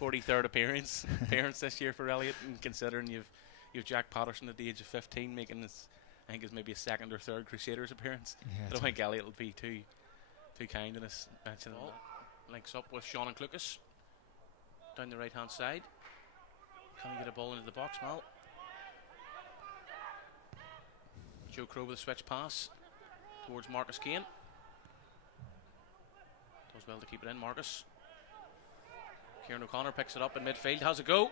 43rd appearance this year for Elliot, and considering you've Jack Patterson at the age of 15 making his, I think, is maybe a second or third Crusaders appearance. Yeah, I don't think Elliot will be too kind in his mention. Links up with Sean and Clucas down the right hand side. Can he get a ball into the box, Mal? Joe Crow with a switch pass towards Marcus Kane. Does well to keep it in, Marcus. Kieran O'Connor picks it up in midfield, has a go.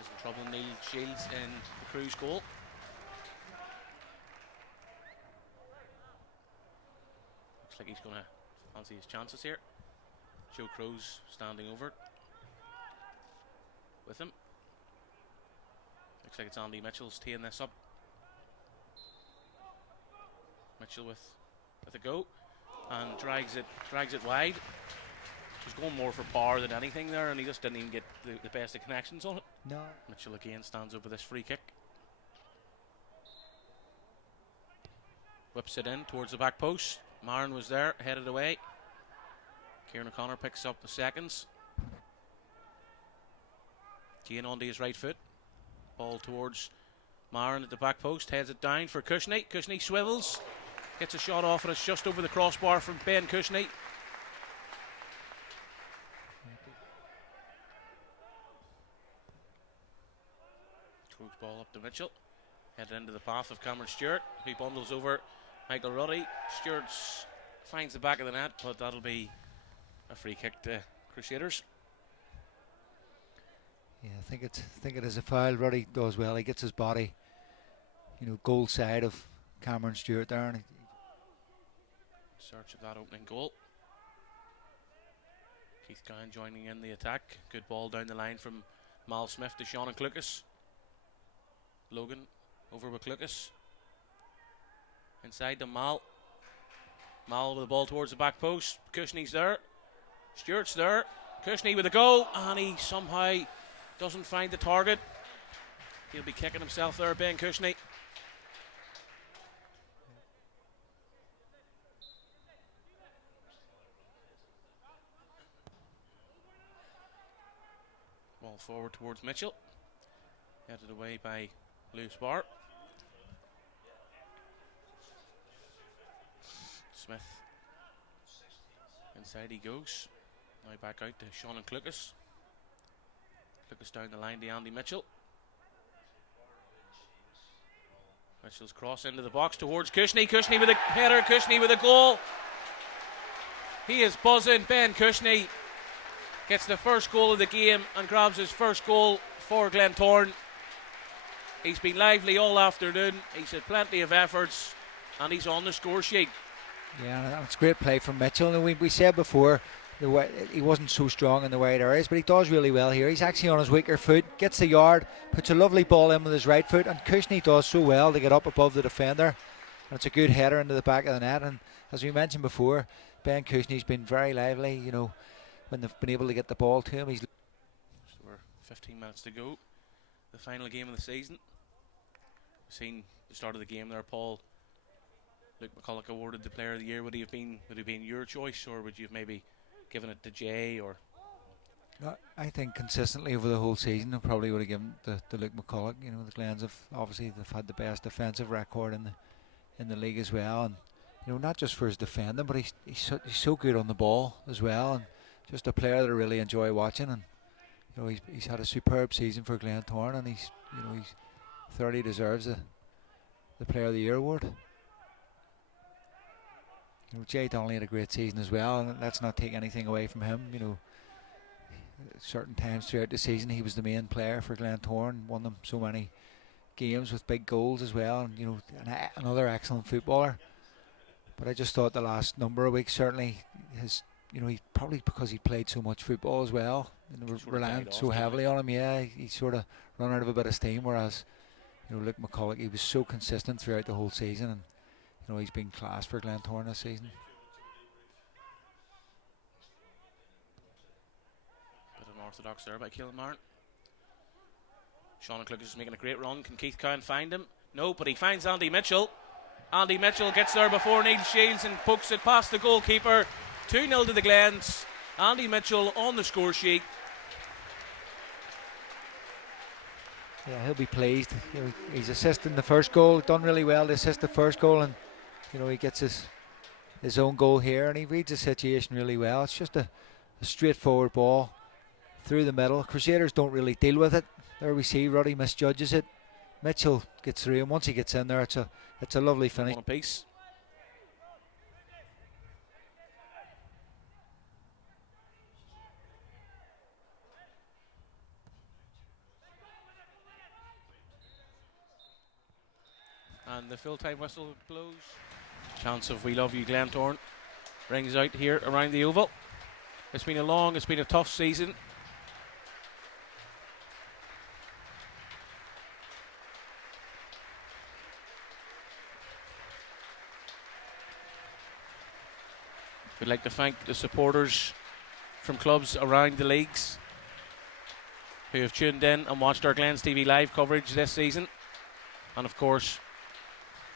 Is in trouble, Neil Shields in the Crew's goal. Looks like he's going to fancy his chances here. Joe Crow's standing over with him. Looks like it's Andy Mitchell's teeing this up. Mitchell with a go and drags it wide. He's going more for power than anything there, and he just didn't even get the best of connections on it. No. Mitchell again stands over this free kick. Whips it in towards the back post. Marin was there, headed away. Kieran O'Connor picks up the seconds. Kane onto his right foot. Ball towards Marin at the back post. Heads it down for Cushney. Cushney swivels. Gets a shot off, and it's just over the crossbar from Ben Cushney. Crow's ball up to Mitchell. Headed into the path of Cameron Stewart. He bundles over Michael Ruddy. Stewart finds the back of the net, but that'll be a free kick to Crusaders. Yeah, I think it is a foul. Ruddy does well. He gets his body, goal side of Cameron Stewart there. And search of that opening goal. Keith Cowan joining in the attack. Good ball down the line from Mal Smith to Sean and Clucas. Logan over with Clucas. Inside to Mal. Mal with the ball towards the back post. Cushney's there. Stewart's there. Cushney with a go, and he somehow doesn't find the target. He'll be kicking himself there, Ben Cushney. Ball forward towards Mitchell. Headed away by Lewis Barr. Smith. Inside he goes. Now back out to Sean and Clucas. Clucas down the line to Andy Mitchell. Mitchell's cross into the box towards Cushney. Cushney with a header. Cushney with a goal. He is buzzing. Ben Cushney gets the first goal of the game and grabs his first goal for Glentoran. He's been lively all afternoon. He's had plenty of efforts, and he's on the score sheet. Yeah, it's great play from Mitchell. And we said before he wasn't so strong in the wide areas, but he does really well here. He's actually on his weaker foot, gets the yard, puts a lovely ball in with his right foot, and Cushney does so well to get up above the defender. And it's a good header into the back of the net. And as we mentioned before, Ben Cushney's been very lively, when they've been able to get the ball to him. So we're 15 minutes to go. The final game of the season. We've seen the start of the game there, Paul. Luke McCulloch awarded the Player of the Year. Would he have been your choice, or would you have maybe given it to Jay? Or I think consistently over the whole season, I probably would have given to Luke McCulloch. The Glens have obviously had the best defensive record in the league as well, and not just for his defending, but he's so good on the ball as well, and just a player that I really enjoy watching. And he's had a superb season for Glentoran, and he's thoroughly deserves the Player of the Year award. Jay Donnelly had a great season as well, and let's not take anything away from him. Certain times throughout the season he was the main player for Glentoran, won them so many games with big goals as well, and another excellent footballer. But I just thought the last number of weeks, certainly he probably because he played so much football as well, and reliant so heavily on him. Yeah, he sort of run out of a bit of steam, whereas Luke McCulloch, he was so consistent throughout the whole season, and he's been class for Glentoran this season. Bit unorthodox there by Keelan Martin. Sean and Clucas is making a great run. Can Keith Cowan find him? No, but he finds Andy Mitchell. Andy Mitchell gets there before Neil Shields and pokes it past the goalkeeper. 2-0 to the Glens, Andy Mitchell on the score sheet. Yeah, he'll be pleased. You know, he's assisting the first goal, done really well to assist the first goal, and you know he gets his own goal here, and he reads the situation really well. It's just a straightforward ball through the middle. Crusaders don't really deal with it. There we see Ruddy misjudges it. Mitchell gets through, and once he gets in there, it's a lovely finish. One apiece. And the full-time whistle blows. Chance of We Love You Glentoran rings out here around the oval. It's been a tough season. We'd like to thank the supporters from clubs around the leagues who have tuned in and watched our GlensTV live coverage this season. And of course,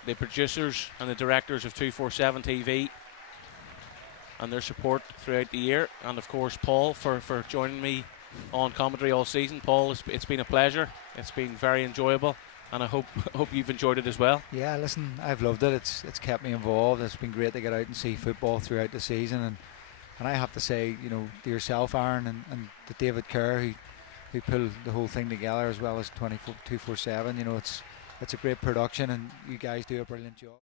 the producers and the directors of 247 TV and their support throughout the year. And of course, Paul for joining me on commentary all season. Paul, it's been a pleasure. It's been very enjoyable, and I hope you've enjoyed it as well. Yeah, listen, I've loved it. It's kept me involved. It's been great to get out and see football throughout the season, and I have to say, you know, to yourself, Aaron, and to David Kerr, who pulled the whole thing together, as well as 247. You know, it's a great production, and you guys do a brilliant job.